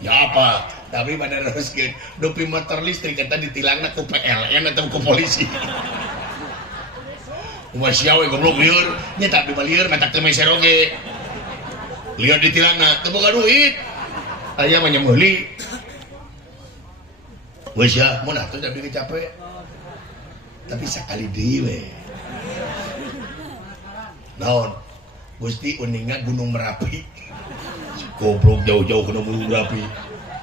Ya apa? Tapi pada teruskeun dupi motor listrik eta ditilangna ku PLN atau ku polisi. Umah sia we goblok lieur, nya tak dibalieur matak teu meser oge. Lieur ditilangna teu boga duit. Aya mah nya meuli. Wes ya, mun atuh jadi capek. Tapi sakali deui we. Naon? Gusti uningan Gunung Merapi. Goblok jauh-jauh ke Gunung Merapi.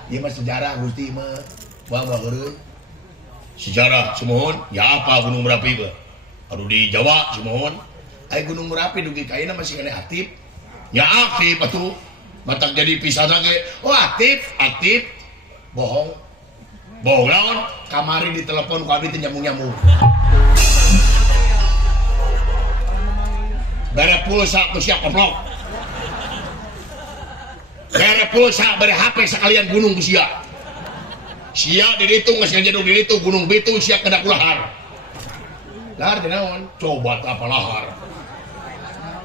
Ieu mah sejarah Gusti mah. Bawa heureuy. Sejarah semohon, ya apa Gunung Merapi mah? Aduh di Jawa semohon. Ai Gunung Merapi dugi kaina masih kene aktif. Ya aktif atuh. Matak jadi pisah lagi. Oh aktif. Bohong. Bohong naon? Kamari ditelepon ku abdi teh nyambung-nyambung. Bare pulsa ku siap goblok. Bare pulsa, bare HP sekalian gunung ku sia. Sia di ditu geus ngajedog di ditu Gunung Bitung sia kedak lahar. Lahar teh naon? Coba apa lahar?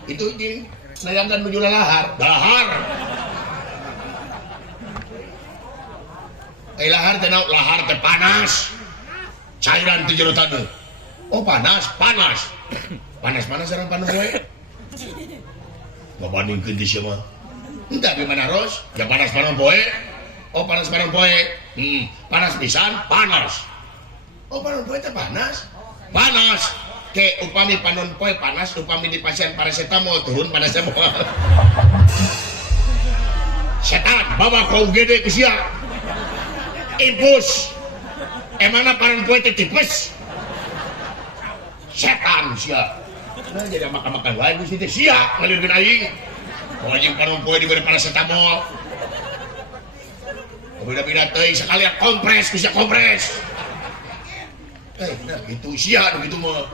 Itu di nayangkan menuju lahar. Lahar. Lahar teh naon? Lahar teh panas. Cairan teh jero tanu. Oh panas. Panas sareng panu we. Ngabandingkeun di sia mah. Entah gimana Ros? Ya panas panon poe. Oh panas panon poe. Panas pisan, panas. Oh panon poe teh panas. Panas. Ke upami panon poe panas, upami di pasien paracetamol turun panasnya moal. Setan, bawa kau gede ke sia. Impus. Emangna panon poe teh tipes. Setan sia. Nah jadi makan-makan wae Gusti teh sia ngalirkeun aing. Wajib panon poe diberi paracetamol. Beda-beda teuing sekalian kompres, bisa kompres. Nah gitu sia gitu mah.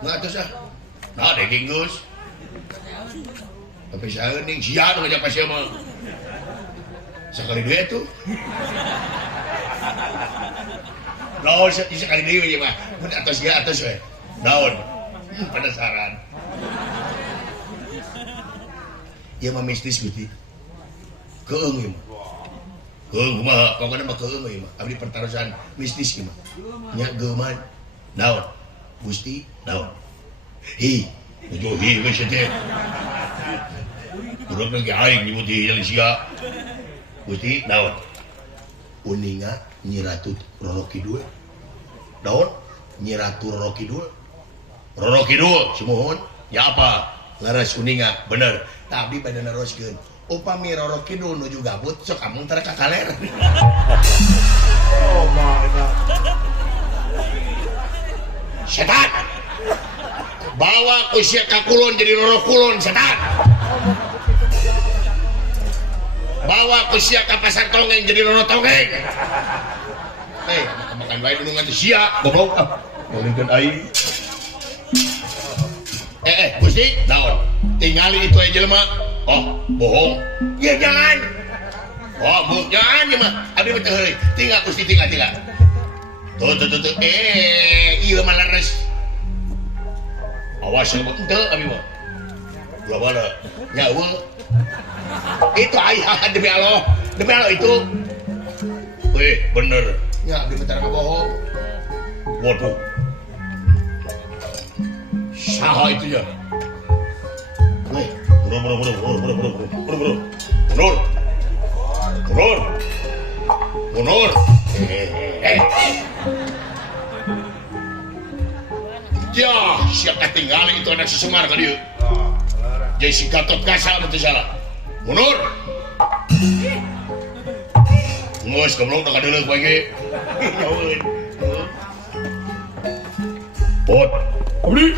Nah terus nah daging Gus. Tapi saya ning sia nu ngajak ka sia mah. Sakali deui tuh. Naon sekali deui mah. Mun atos we. Naon? Penasaran. Ieu mah mistis Gusti. Keung ieu mah. Keung mah pokona mah keung ieu mah. Abdi pertarusan mistis ieu mah. Nya geuman. Naon? Gusti, naon? Hi, itu hi geus teh. Urang lagi aing nyebut hi yang sia. Gusti, naon? Uninga Nyi Ratu Roro Kidul. Naon? Nyi Ratu Roro Kidul. Roro Kidul, semohon. Ya apa? Laras uninga, bener. Tapi pada naroskeun. Upami Roro Kidul nuju gabut, sok amung tara kakaler. Oh my God. Setan. Bawa ku sia ka kulon jadi Roro Kulon, setan. Bawa ku sia ka pasar tongeng jadi Roro Tongeng. Makan wae dulu nganti sia, goblok. Ngeuleunkeun aing. Gusti, naon? Tingali itu aja jelema. Oh, bohong. Ya jangan. Oh, jangan ya mah. Abdi mah teu heureui. Tinggal Gusti, tinggal. Tuh. Ieu mah leres. Awas ya, teu abdi mah. Gua bala. Nya eueuh. Itu aya demi Allah itu. Weh, bener. Ya, abdi mah tara bohong. Waduh. Saha itu ya? Weh, mundur. Ya, siap ketinggalan itu anak si Semar ka dieu. Jadi si Gatot Kaca itu salah. Mundur. Ngeus goblok da kadeuleuh bae ge. Nyaweun. Pot. Abdi,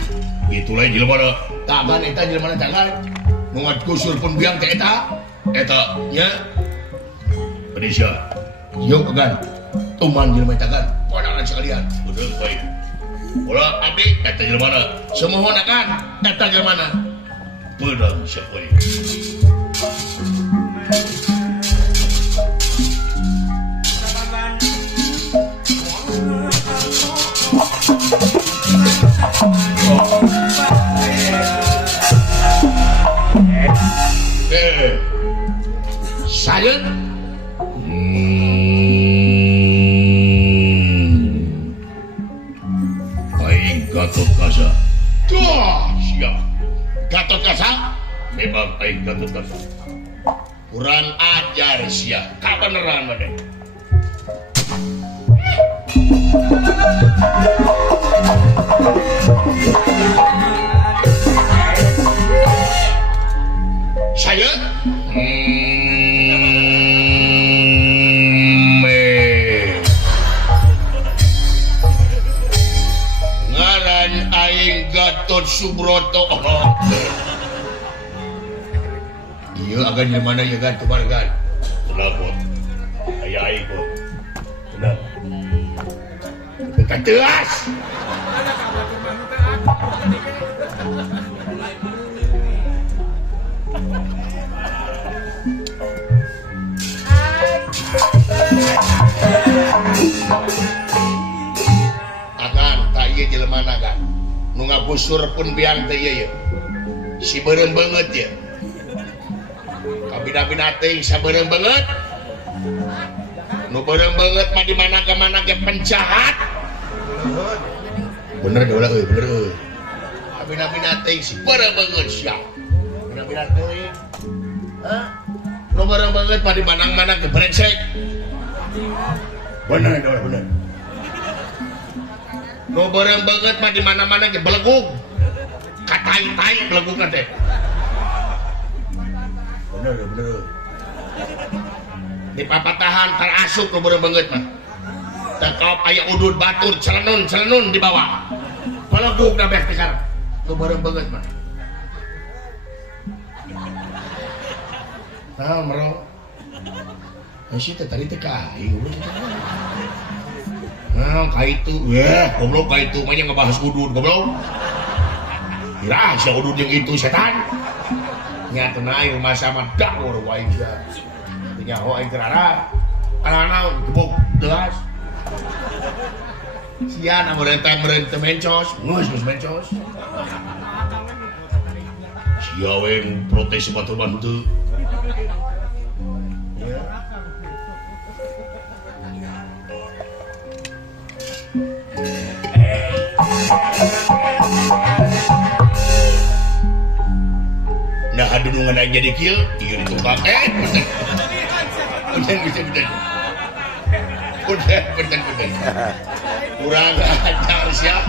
itu lain jelema tangan eta jelema tangan. Nu ngadkusur pun biang teh eta nya. Indonesia. Yo kagan. Tuman jelema tangan. Podaran sekalian. Bener baik. Ulah abdi eta jelema semohon akan eta jelema pedang siapa ini. saya aing Gatot Kaca. Dah siap. Gatot Kaca memang aing Gatot Kaca. Kurang ajar sia. Kabeneran mah. Saya ngaran aing Gatot Subroto. Iya agan di mana ya kan kemarin kan? Kenapa? Ayah aing kok. Kenapa? Keteas. Akan tak iya jelema naga. Nu ngabusur pun biang teh ieu. Si beureum banget ya. Kabina-bina teh sabeureum banget. Nu beureum banget mah di mana ke penjahat. Bener dolah euy, bener euy. Kabina-bina teh si beureum banget sia. Kabina-bina teh. Hah? Nu beureum banget mah di mana ke brengsek. Bener dolah bener. Nu beureum banget mah di mana ke belegug. Katai-tai belegug teh. Bener. Di papatahan terasup nu beureum banget mah. Tekop aya udud batur celenun di bawah. Belegug da bek teh karang. Nu beureum banget mah. Nah, merong. Masih tadi teh kai goblok. Nah, kai itu. Goblok kai itu mah ngebahas udud goblok. Kira si udud yang itu setan. Nyata naik rumah sama dawur wae juga. Nyaho aing kerara. Anak-anak gebok gelas. Sian merentah mencos. Ngus mencos. Sia we protes batur teu. Nah, adunungan aja jadi kill, iya ditumpang. Bener. Kurang ajar siap.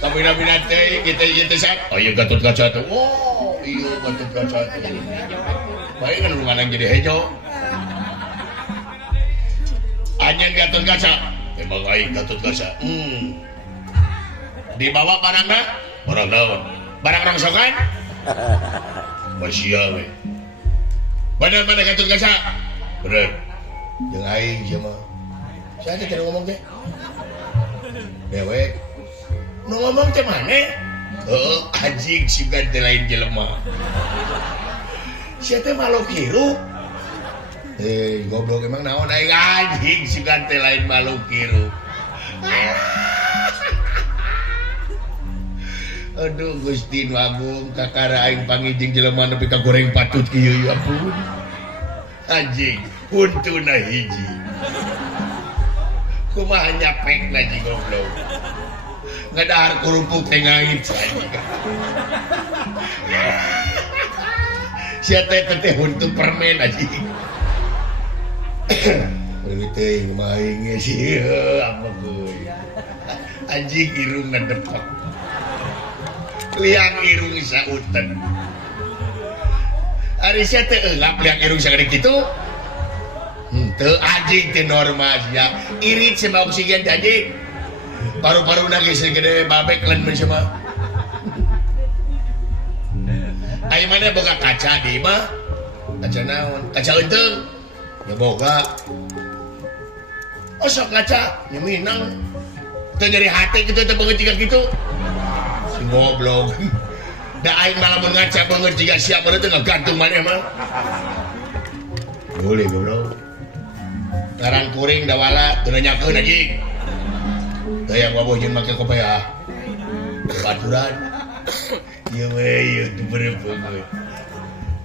Tapi nabi nanti kita set. Oh iya Gatot Kaca tuh. Oh iya Gatot Kaca tuh. Baik kan adunungan jadi hejo. Anyan Gatot Kaca. Emang aing Gatot Kaca. Dibawa barangnya? Barang naon? Barang rongsokan? Masya we. Bener Gatot Kaca? Bener. Yang aing siapa? Siapa tadi ngomong teh? Dewek. Nu ngomong teh mana? Oh, anjing sugan teh lain jelema. Siapa teh makhluk hirup? Goblok emang naon aing anjing sugan teh lain makhluk hirup. Aduh Gusti Nu Agung kakara aing pangijing jelema nepi ka goreng patut kieu ya ampun. Anjing untuna hiji. Kumaha nyapekna ji goblok. Ngadahar kurumpuk teh ngait anjing. Sia teh huntu permen anjing. Beureum teh kumaha aing sih apa kuy. Anjing irung ngedepek. Liang irung sautan. Ari sia teh eulap liang irung sagede kitu. Teu anjing teh normal sia. Irit sama oksigen anjing. Paru-paruna geus segede babek lain mah sama. Aya mana boga kaca di mah? Kaca naon? Kaca euteung. Ya boga. Oh sok kaca nya minang. Teu nyeri hate kitu teh beungeut jiga kitu. Goblok. Da aing malah ngaca banget jika siap bener teh ngagantung maneh mah. Boleh goblok. Karang kuring da wala teu nanyakeun anjing. Teu yang wabuh jeung make kopea. Baturan. Ieu we ieu teu beureupeung we.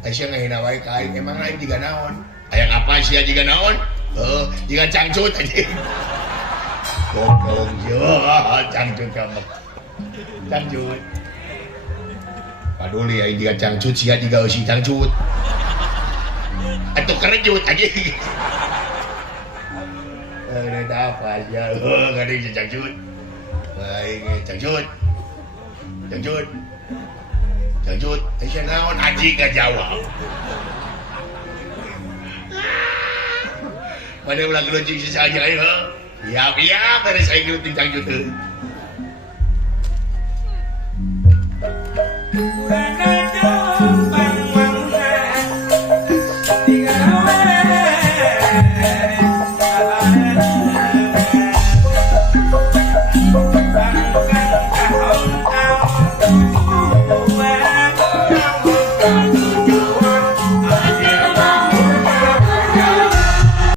Aisyah ngehina wae ka aing emang aing jiga naon aya apa sia jiga naon jiga cangcut aja goblok yo cangcut kamu cangcut paduli aing jiga cangcut sia jiga eusi cangcut atuh kerejut aja ada apa aja gak ada yang cangcut baik cangcut Aisyah naon aji gak jawab mana ulang geluncing sisa aja ayo iya dari saya geluncing cangcut Kurang ada bang mangga, tiga